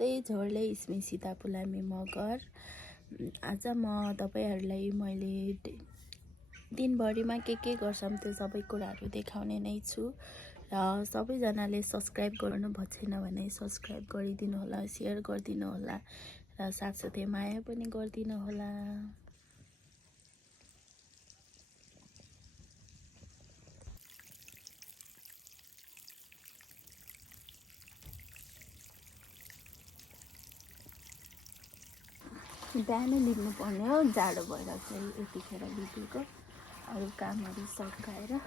नमस्ते झोरले इस्मी सीता पुलामी मगर। आज म तपाईहरुलाई मैले दिनभरिमा के गर्छम त्यो सबै कुराहरु देखाउने नै छु र सबैजनाले सब्स्क्राइब गर्नु भएन भने सब्स्क्राइब गरिदिनु होला, शेयर गरिदिनु होला र साथसाथै माया पनि गरिदिनु होला। बिहानै लिनु पर्ने हो, जाडो भएर चाहिँ यतिखेर बितेको अरु कामहरु सकाएर।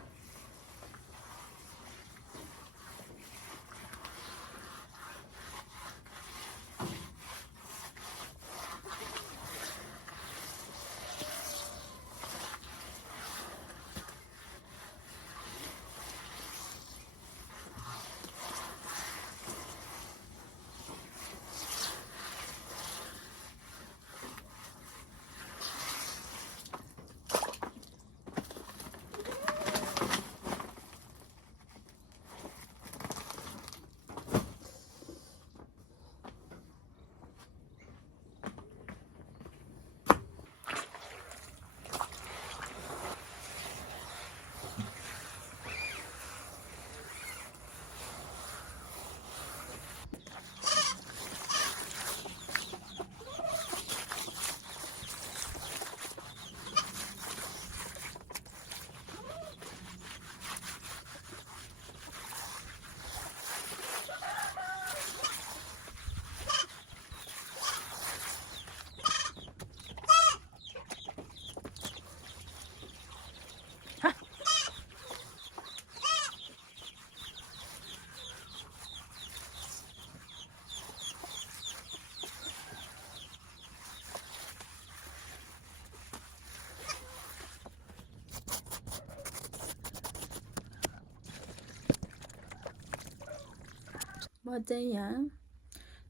म चाहिँ यहाँ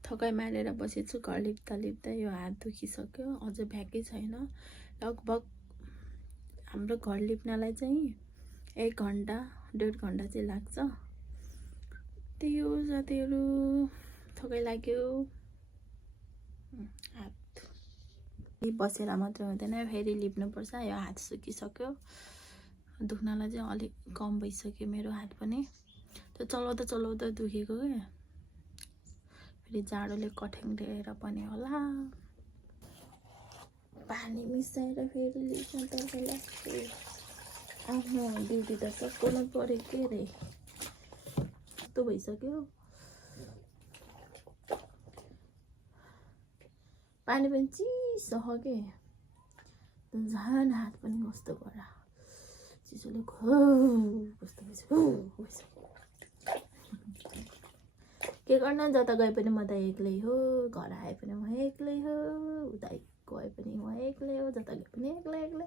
थकाइ मारेर बसेछु। घर लिप्दा लिप्दा यो हात दुखिसक्यो, अझ भ्याकै छैन। लगभग हाम्रो घर लिप्नलाई चाहिँ 1 घण्टा 1.5 घण्टा चाहिँ लाग्छ। त्यही हो साथीहरु, थकाइ लाग्यो। हात बसेर मात्र हुँदैन, फेरि लिप्नु पर्छ। यो हात सुकिसक्यो, दुख्नलाई चाहिँ अलि कम भइसक्यो मेरो हात पनि। त्यो चलाउँदा चलाउँदा दुखेको के, फेरि जाडोले कठ्याङ्ग्रेर पनि होला। पानी मिसाएर फेरि लिप्न तर्फ लाग्छु। आफ्नो ड्युटी त सकाउनु पर्यो के रे, यस्तो भइसक्यो। पानी पनि चिसो हो के, झन् हात पनि कस्तो गरा चिसोले कस्तो भइसक्यो। के गर्न, जता गए पनि म त एक्लै हो, घर आए पनि म एक्लै हो, उता गए पनि म एक्लै हो, जता गए पनि एक्लै।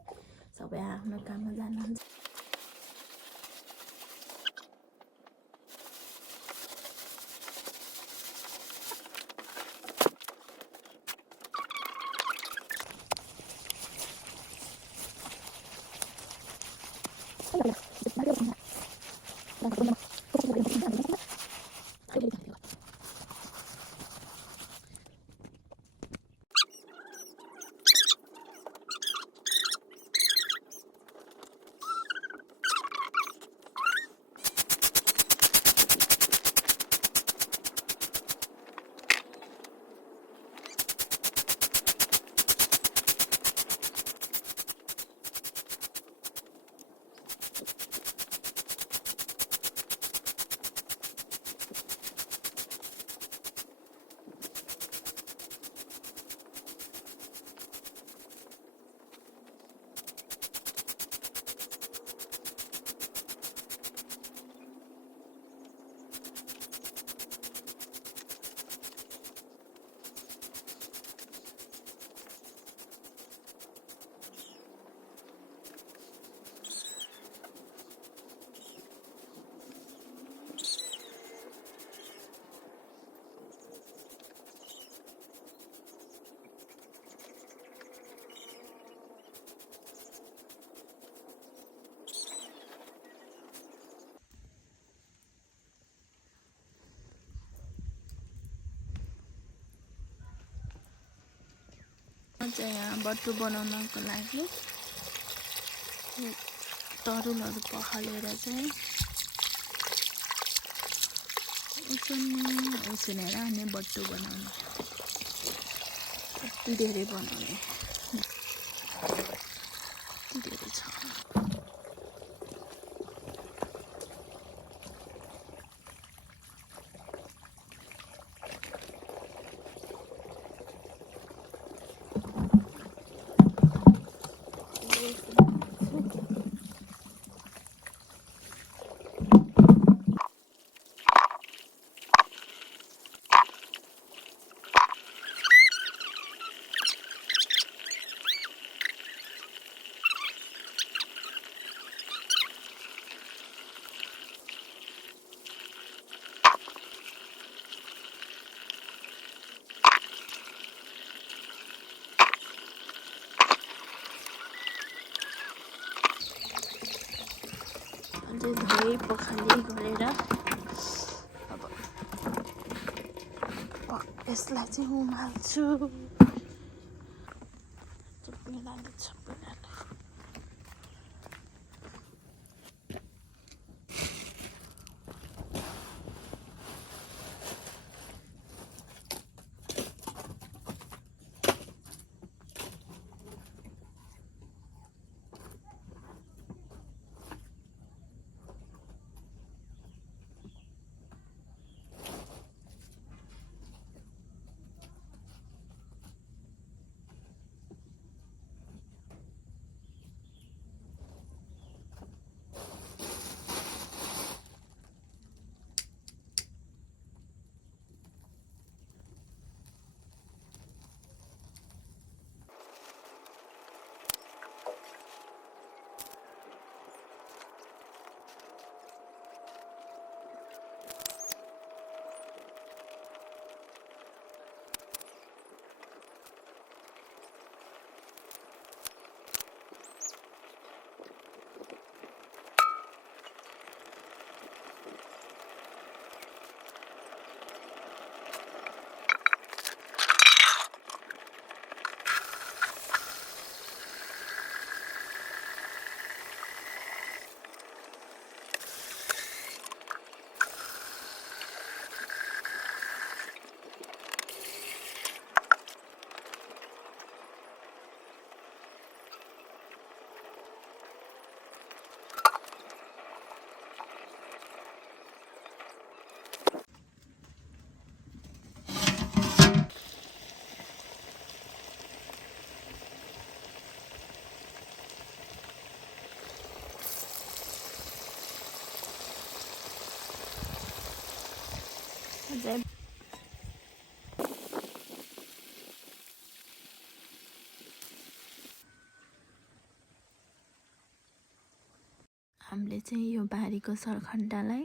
सबै आफ्नो काममा जानुहुन्छ। चाहिँ यहाँ बट्टु बनाउनको लागि तरुलहरू पखालेर चाहिँ उसिनेर अनि बट्टु बनाउने, धेरै बनाउने धेरै छ। धेरै पखाली गरेर अब यसलाई चाहिँ उमाल्छु। हामीले चाहिँ यो बारीको सरखण्डालाई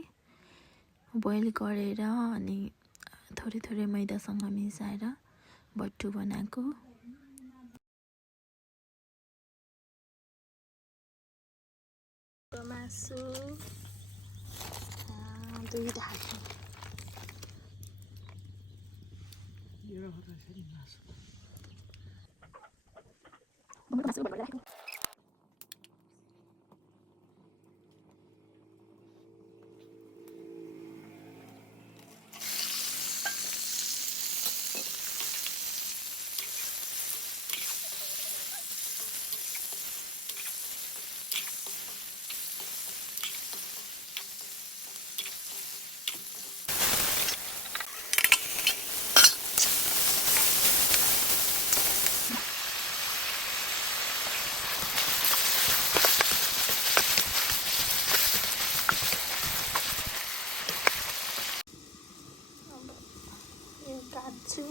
बोइल गरेर अनि थोरै थोरै मैदासँग मिसाएर बट्टु बनाएको। मासु 2 ढाकी काट्छु।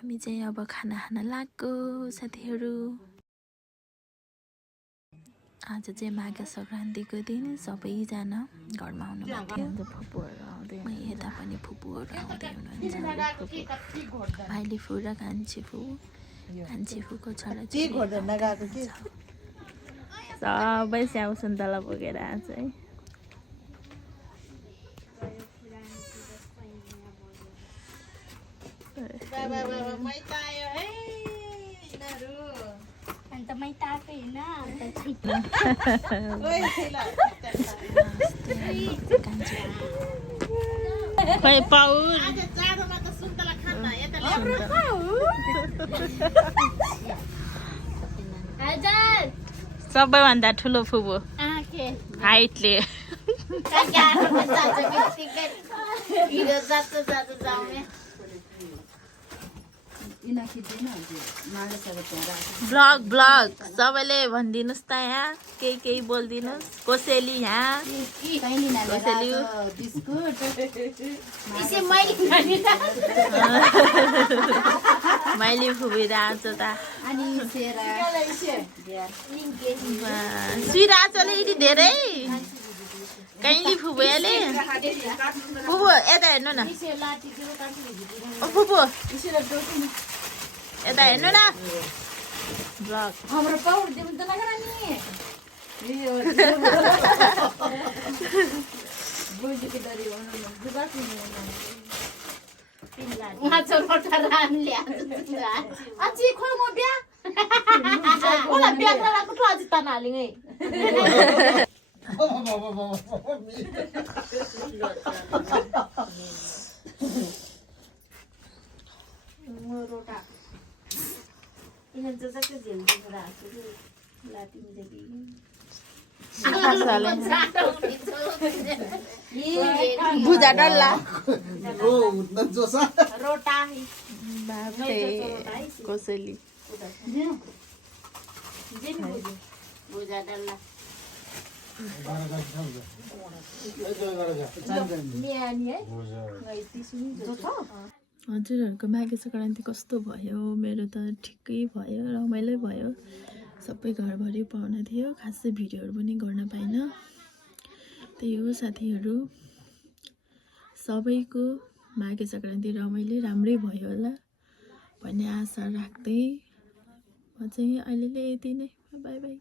हामी चाहिँ अब खाना खान लाग्यो साथीहरू। आज चाहिँ माघे सङ्क्रान्तिको दिन सबैजना घरमा आउनुभएको थियो। फुपूहरू आउँदै, यता पनि फुपूहरू आउँदै हुनुहुन्छ। भाइली फु र कान्छी फुको छोरा सबै स्याउ सुन्तला बोकेर आएको छ है। खै पाउर सबैभन्दा ठुलो फुपू हाइटले ब्लग सबैले भनिदिनुहोस् त यहाँ केही बोलिदिनुहोस्। कोसेली यहाँ माइली फुबेर आउँछ त सुइरहेछले यति धेरै कहिले फुबुले फुबु यता हेर्नु न फुबु यता हेर्नु न ब्लग हाम्रो पाउड दिनु त लागेन नि बुझेको दरी भन्नु न दुबा किन माछा पटा रामले आछि खोइ म बिया ओला बिया गराको त अझै तना हालिङै रोटा इनन जसको झेल दिएर आछु लाटिङ देबी भुजा डल्ला ओ उतना जोसा रोटा बापरे कोसेली जिन भुजा डल्ला हजुरहरूको माघे सङ्क्रान्ति कस्तो भयो? मेरो त ठिकै भयो, रमाइलो भयो। सबै घरभरि पाहुना थियो, खासै भिडियोहरू पनि गर्न पाइनँ। त्यही हो साथीहरू, सबैको माघे सङ्क्रान्ति रमाइलो राम्रै भयो होला भन्ने आशा राख्दै म चाहिँ अहिले यति नै, बाई बाई।